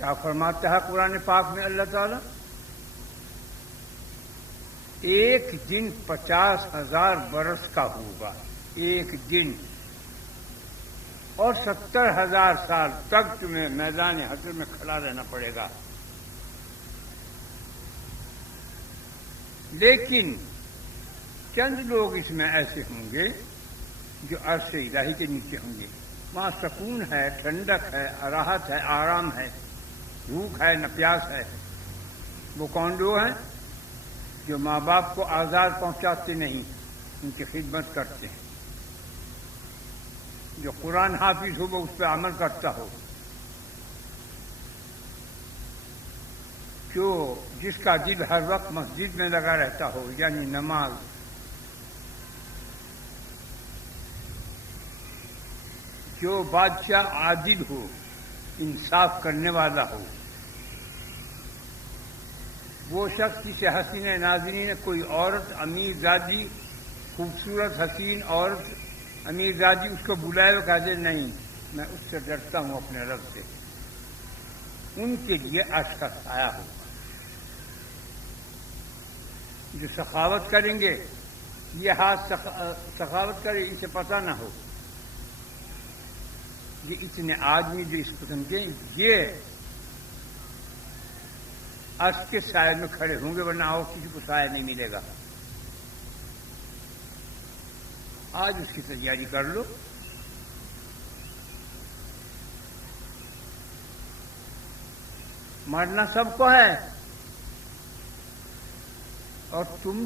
کیا فرماتا ہے قرآن پاک میں اللہ تعالیٰ؟ ایک دن 50,000 برس کا ہوگا، ایک دن، اور 70,000 سال تک تمہیں میدان حشر میں کھڑا رہنا پڑے گا۔ لیکن چند لوگ اس میں ایسے ہوں گے جو عرش الہی کے نیچے ہوں گے، وہاں سکون ہے، ٹھنڈک ہے، راحت ہے، آرام ہے، بھوک ہے، نہ پیاس ہے۔ وہ کون لوگ ہیں؟ جو ماں باپ کو آزار پہنچاتے نہیں، ان کی خدمت کرتے ہیں، جو قرآن حافظ ہو وہ اس پہ عمل کرتا ہو، جو جس کا دل ہر وقت مسجد میں لگا رہتا ہو، یعنی نماز، جو بادشاہ عادل ہو، انصاف کرنے والا ہو، وہ شخص جسے حسین ناظرین کوئی عورت امیر زادی، خوبصورت حسین عورت امیر زادی اس کو بلائے وہ کہتے نہیں میں اس سے ڈرتا ہوں اپنے رب سے، ان کے لیے عرش کا سایہ ہوگا۔ جو سخاوت کریں گے، یہ ہاتھ سخاوت کرے اسے پتہ نہ ہو، یہ اتنے آدمی جو اس قسم کے یہ عرش کے سائے میں کھڑے ہوں گے، ورنہ اور کسی کو سایہ نہیں ملے گا۔ آج اس کی تیاری کر لو۔ مرنا سب کو ہے، اور تم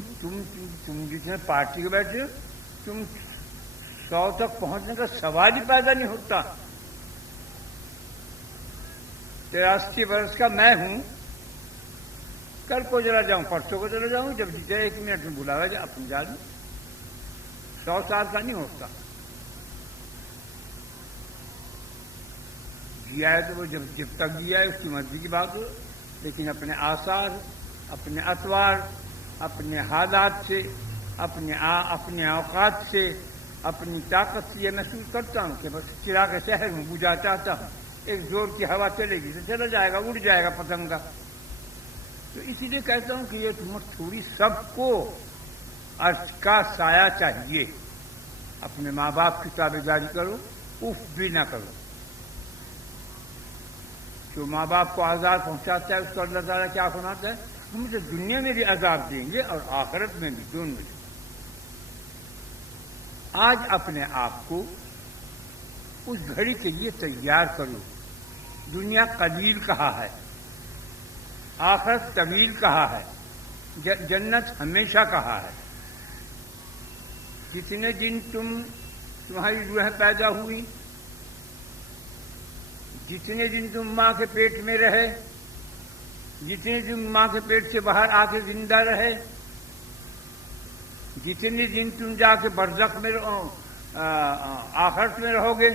جس میں پارٹی کے بیٹھے ہو، تم 100 تک پہنچنے کا سوال ہی پیدا نہیں ہوتا۔ 83 برس کا میں ہوں، کل کو چلا جاؤں، پرسوں کو چلا جاؤں، جب جیتے 1 منٹ میں بلاوا جائے اپنی جا دوں، 100 سال کا نہیں ہوتا۔ جیا ہے تو وہ جب تک جیا ہے اس کی مرضی کی بات ہو، لیکن اپنے آثار، اپنے اطوار، اپنے حالات سے، اپنے اوقات سے، اپنی طاقت سے یہ محسوس کرتا ہوں کہ بس چراغ شہر میں بجھا چاہتا ہوں، ایک زور کی ہوا چلے گی تو چلا جائے گا، اڑ جائے گا پتنگا۔ تو اسی لیے کہتا ہوں کہ یہ تھوڑی سب کو عرش کا سایہ چاہیے۔ اپنے ماں باپ کی تابعداری کرو، اف بھی نہ کرو۔ جو ماں باپ کو عذاب پہنچاتا ہے اس کو اللہ تعالیٰ کیا فرماتا ہے؟ ہم اسے دنیا میں بھی عذاب دیں گے اور آخرت میں بھی، دونوں میں۔ آج اپنے آپ کو اس گھڑی کے لیے تیار کرو۔ دنیا قلیل کہا ہے، آخرت طویل کہا ہے، جنت ہمیشہ کہا ہے۔ جتنے دن تمہاری روح پیدا ہوئی، جتنے دن تم ماں کے پیٹ میں رہے، جتنے دن ماں کے پیٹ سے باہر آ کے زندہ رہے، جتنے دن تم جا کے برزخ میں آخرت میں رہو گے،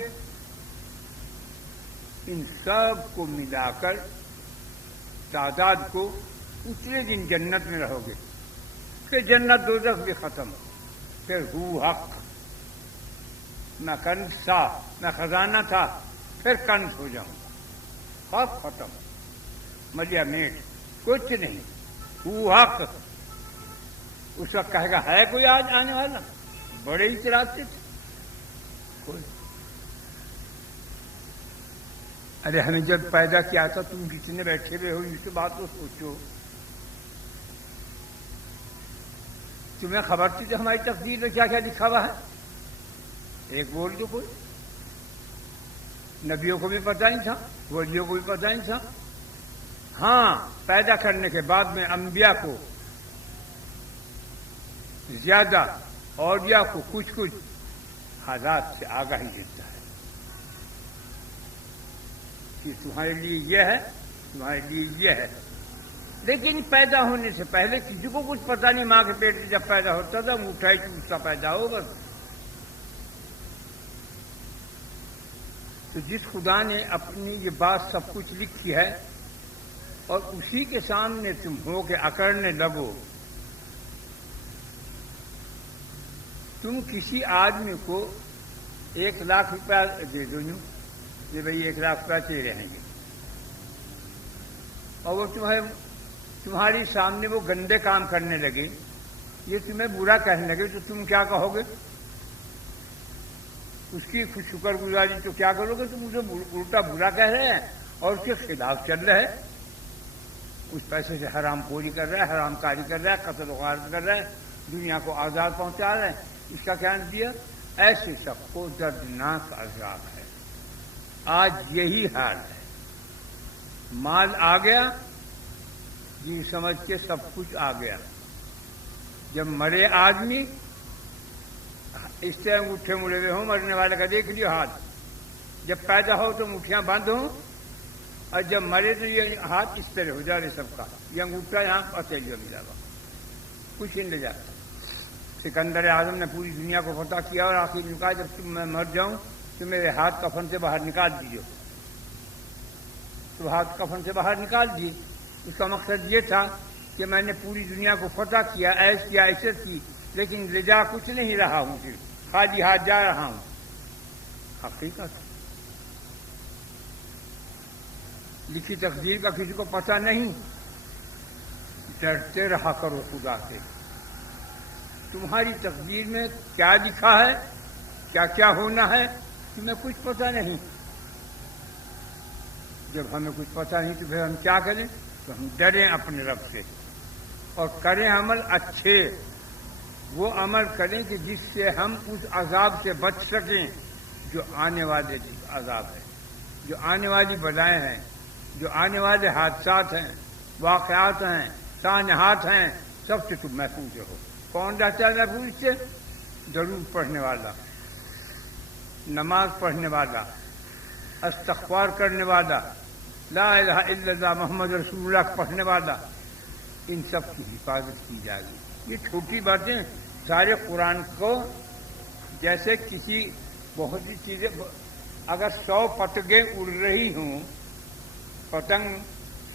ان سب کو ملا کر تعداد کو اتنے دن جنت میں رہو گے، پھر جنت دوزخ بھی ختم، پھر ہو حق، نہ کنز تھا نہ خزانہ تھا، پھر کنز ہو جاؤں گا، حق ختم، ملیا میٹ، کچھ نہیں، ہو حق۔ اس وقت کہے گا ہے کوئی آج آنے والا؟ بڑے ہی چراتے تھے کوئی۔ ارے ہمیں جب پیدا کیا تھا تم کتنے بیٹھے ہوئے ہو، اس کے بعد تو سوچو، تمہیں خبر تھی کہ ہماری تقدیر میں کیا کیا لکھا ہوا ہے؟ ایک بول دو کوئی۔ نبیوں کو بھی پتہ نہیں تھا، ولیوں کو بھی پتہ نہیں تھا۔ ہاں، پیدا کرنے کے بعد میں انبیاء کو زیادہ، اولیاء کو کچھ حالات سے آگاہی دیتا ہے کہ تمہارے لیے یہ ہے، تمہارے لیے یہ ہے۔ لیکن پیدا ہونے سے پہلے کسی کو کچھ پتہ نہیں، ماں کے پیٹ میں جب پیدا ہوتا تھا انگوٹھا ہی چوستا پیدا ہو بس۔ تو جس خدا نے اپنی یہ بات سب کچھ لکھی ہے اور اسی کے سامنے تم ہو کے اکڑنے لگو، تم کسی آدمی کو 1 لاکھ روپیہ دے دو، یہ بھائی 1 لاکھ روپیہ چاہیے رہیں گے، اور وہ تمہاری سامنے وہ گندے کام کرنے لگے، یہ تمہیں برا کہنے لگے، تو تم کیا کہو گے؟ اس کی شکر گزاری تو کیا کرو گے؟ تم اسے الٹا برا کہہ رہے ہیں اور اس کے خلاف چل رہے ہیں، اس پیسے سے حرام خوری کر رہا ہے، حرام کاری کر رہا ہے، قتل و غارت کر رہا ہے، دنیا کو آزاد پہنچا رہے ہیں، اس کا کیا نتیجہ؟ ایسے سب کو دردناک عذاب ہے۔ آج یہی حال ہے، مال آ گیا جی سمجھ کے سب کچھ آ گیا۔ جب مرے آدمی اس طرح انگوٹھے مڑے ہوئے ہوں، مرنے والے کا دیکھ لیو ہاتھ، جب پیدا ہو تو مٹھیاں بند ہوں، اور جب مرے تو یہ ہاتھ اس طرح ہو جائے سب کا، یہ انگوٹھا یہاں پتیلیوں ملا ہوا، کچھ نہیں لے جاتا۔ سکندر اعظم نے پوری دنیا کو فتح کیا اور آخر میں کہا جب میں مر جاؤں تو میرے ہاتھ کفن سے باہر نکال دیجیے، تو ہاتھ کفن سے باہر نکال دیے۔ اس کا مقصد یہ تھا کہ میں نے پوری دنیا کو فتح کیا، ایش کیا، عزت کی، لیکن لے جا کچھ نہیں رہا ہوں، صرف خالی ہاتھ جا رہا ہوں۔ حقیقت لکھی تقدیر کا کسی کو پتہ نہیں، ڈرتے رہا کرو خدا سے۔ تمہاری تقدیر میں کیا لکھا ہے، کیا کیا ہونا ہے، تمہیں کچھ پتہ نہیں۔ جب ہمیں کچھ پتہ نہیں تو پھر ہم کیا کریں؟ تو ہم ڈریں اپنے رب سے اور کریں عمل اچھے، وہ عمل کریں کہ جس سے ہم اس عذاب سے بچ سکیں جو آنے والے عذاب ہے، جو آنے والی بلائیں ہیں، جو آنے والے حادثات ہیں، واقعات ہیں، سانحات ہیں، سب سے تم محفوظ رہو۔ کون رہتا ہے محفوظ سے؟ درود پڑھنے والا، نماز پڑھنے والا، استغفار کرنے والا، لا الہ الا اللہ محمد رسول اللہ پڑھنے والا، ان سب کی حفاظت کی جائے گی۔ یہ چھوٹی باتیں سارے قرآن کو، جیسے کسی بہت سی چیزیں، اگر 100 پتنگیں اڑ رہی ہوں، پتنگ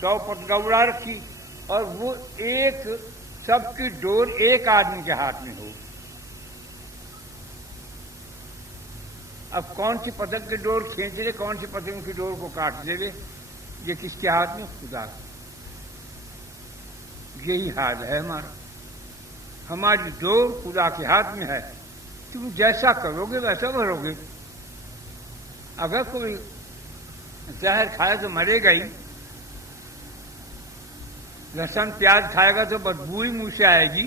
100 پتنگیں اڑا رکھی اور وہ ایک سب کی ڈور ایک آدمی کے ہاتھ میں ہو، اب کون سی پتنگ کی ڈور کھینچ لے، کون سی پتنگ کی ڈور کو کاٹ دے، یہ کس کے ہاتھ میں؟ خدا کا۔ یہی حال ہے ہمارا، ہماری ڈور خدا کے ہاتھ میں ہے، تم جیسا کرو گے ویسا بھرو گے۔ اگر کوئی زہر کھائے تو مرے گا ہی، لہسن پیاز کھائے گا تو بدبو ہی منہ سے آئے گی۔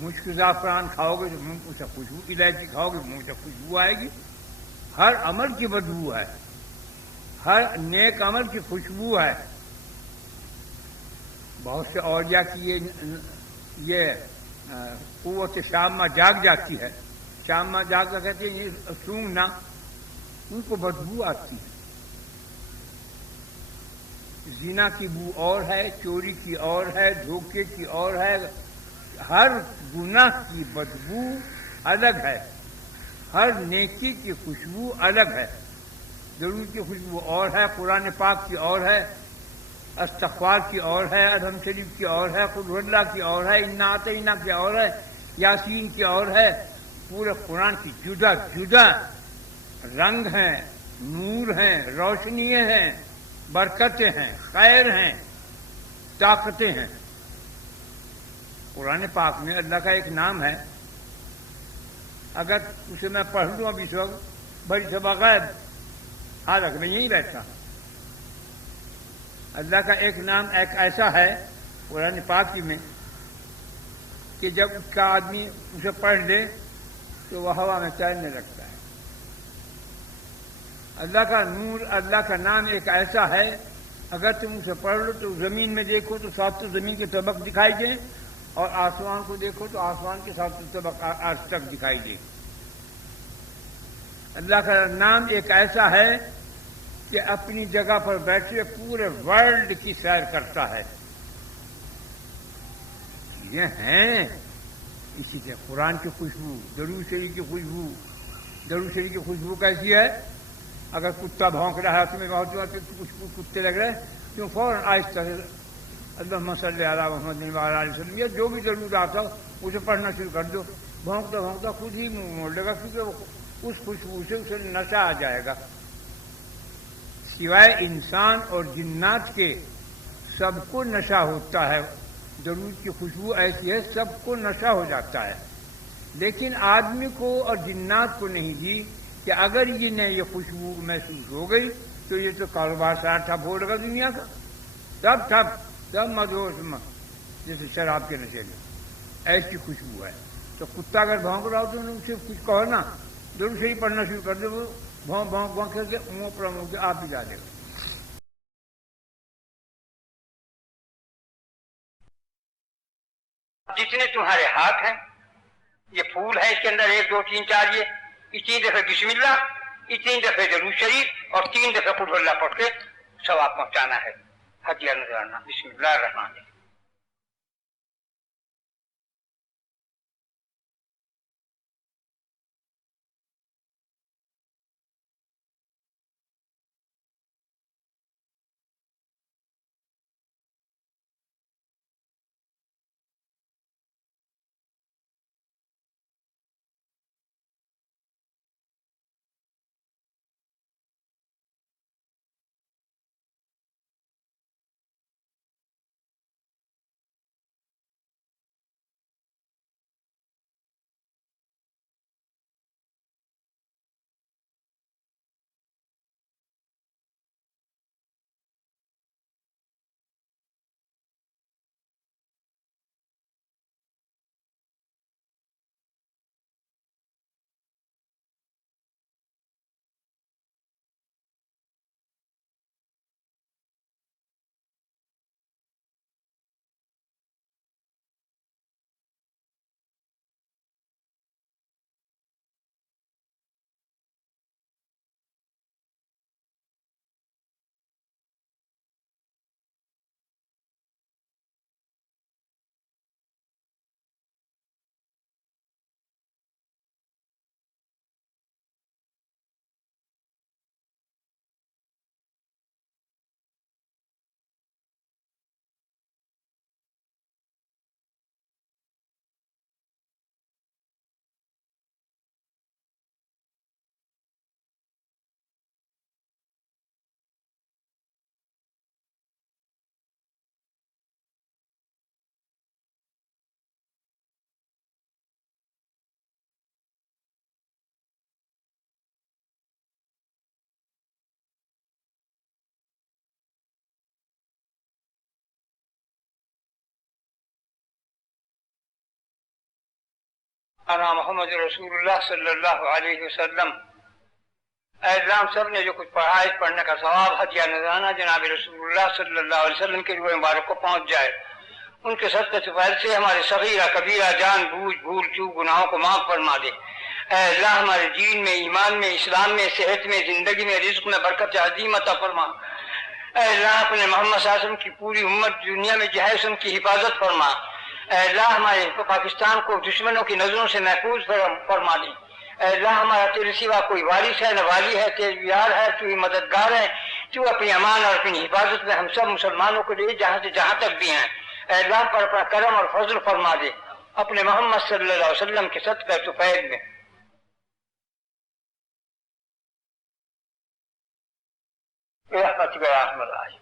مشک زعفران کھاؤ گے تو منہ سے خوشبو، الائچی کھاؤ گے منہ سے خوشبو آئے گی۔ ہر عمل کی بدبو ہے، ہر نیک عمل کی خوشبو ہے۔ بہت سے اولیاء کی یہ قوت شامہ جاگ جاتی ہے، شامہ جاگ کر کہتے ہیں یہ سونگنا، ان کو بدبو آتی ہے۔ زنا کی بو اور ہے، چوری کی اور ہے، دھوکے کی اور ہے، ہر گناہ کی بدبو الگ ہے، ہر نیکی کی خوشبو الگ ہے۔ ضرور کی خوشبو اور ہے، قرآن پاک کی اور ہے، استغفار کی اور ہے، الحمد شریف کی اور ہے، قل اللہ کی اور ہے، انا اعطینا کی اور ہے، یاسین کی اور ہے۔ پورے قرآن کی جدا جدا رنگ ہیں، نور ہیں، روشنیاں ہیں، برکتیں ہیں، خیر ہیں، طاقتیں ہیں۔ قرآن پاک میں اللہ کا ایک نام ہے، اگر اسے میں پڑھ لوں اب اس وقت بڑی سبا غیب، حالانکہ میں یہیں رہتا ہوں۔ اللہ کا ایک نام ایک ایسا ہے قرآن پاک میں کہ جب اس کا آدمی اسے پڑھ لے تو وہ ہوا میں تیرنے لگتا ہے۔ اللہ کا نور، اللہ کا نام ایک ایسا ہے، اگر تم اسے پڑھ لو تو زمین میں دیکھو تو 7 زمین کے طبق دکھائی دیں، اور آسمان کو دیکھو تو آسمان کے 7 طبق آج تک دکھائی دے۔ اللہ کا نام ایک ایسا ہے کہ اپنی جگہ پر بیٹھے پورے ورلڈ کی سیر کرتا ہے۔ یہ ہیں اسی سے قرآن کی خوشبو، درود شریف کی خوشبو۔ درود شریف کی خوشبو کیسی ہے؟ اگر کتا بھونک رہا ہے تمہیں بہت کچھ کتے لگ رہے تو فوراً آہستہ سے اللہم صلی علی محمد وعلی آلہ وسلم، یا جو بھی درود آتا ہو اسے پڑھنا شروع کر دو۔ بھونکتا بھونکتا خود ہی منہ موڑ لے گا، کیونکہ وہ اس خوشبو سے اسے نشہ آ جائے گا. سوائے انسان اور جنات کے سب کو نشہ ہوتا ہے. درود کی خوشبو ایسی ہے سب کو نشہ ہو جاتا ہے، لیکن آدمی کو اور جنات کو نہیں دی کہ اگر انہیں یہ خوشبو محسوس ہو گئی تو یہ تو کاروبار سارا ٹھپ ہو گا دنیا کا، سب ٹھپ، سب مدہوش جیسے شراب کے نشے میں. ایسی خوشبو ہے. تو کتا اگر بھونک رہا ہو تو انہیں اسے کچھ کہو نا، درود شریف پڑھنا شروع کر دے، وہ بھونک بھونک بھونک کر کے منہ پر منہ کے آپ ہی جا دے گا. جتنے تمہارے ہاتھ ہیں یہ پھول ہے، اس کے اندر 1 2 3 4 یہ اتنی دفعہ بسم اللہ، اتنی دفعہ درود شریف اور 3 دفعہ قل اللہ پڑھ کے ثواب پہنچانا ہے. ہدیہ نذرانہ. بسم اللہ الرحمن الرحیم. انا محمد رسول اللہ صلی اللہ علیہ وسلم. اے اسلام سب نے جو کچھ پڑھا ہے پڑھنے کا ثواب ہدیہ نذرانہ جناب رسول اللہ صلی اللہ علیہ وسلم کے روح مبارک کو پہنچ جائے. ان کے صدقے سے فیض سے ہمارے صغیرہ کبیرہ جان بوجھ بھول چوک گناہوں کو معاف فرما دے. اے اللہ ہمارے دین میں، ایمان میں، اسلام میں، صحت میں، زندگی میں، رزق میں برکت عظیم عطا فرما. اے اللہ اپنے محمد صلی اللہ علیہ وسلم کی پوری امت دنیا میں جو ہے ان کی حفاظت فرما. اے اللہ ہمارے پاکستان کو دشمنوں کی نظروں سے محفوظ فرما دے. اے اللہ ہمارا تیرے سوا کوئی وارث ہے نہ والی ہے، تیرے یار ہے، تو ہی مددگار ہے. تو اپنی امان اور اپنی حفاظت میں ہم سب مسلمانوں کو لے جہاں سے جہاں تک بھی ہیں. اے اللہ پر اپنا کرم اور فضل فرما دے اپنے محمد صلی اللہ علیہ وسلم کے صدقہ طفیل میں. رحمتک یا ارحم الراحمین.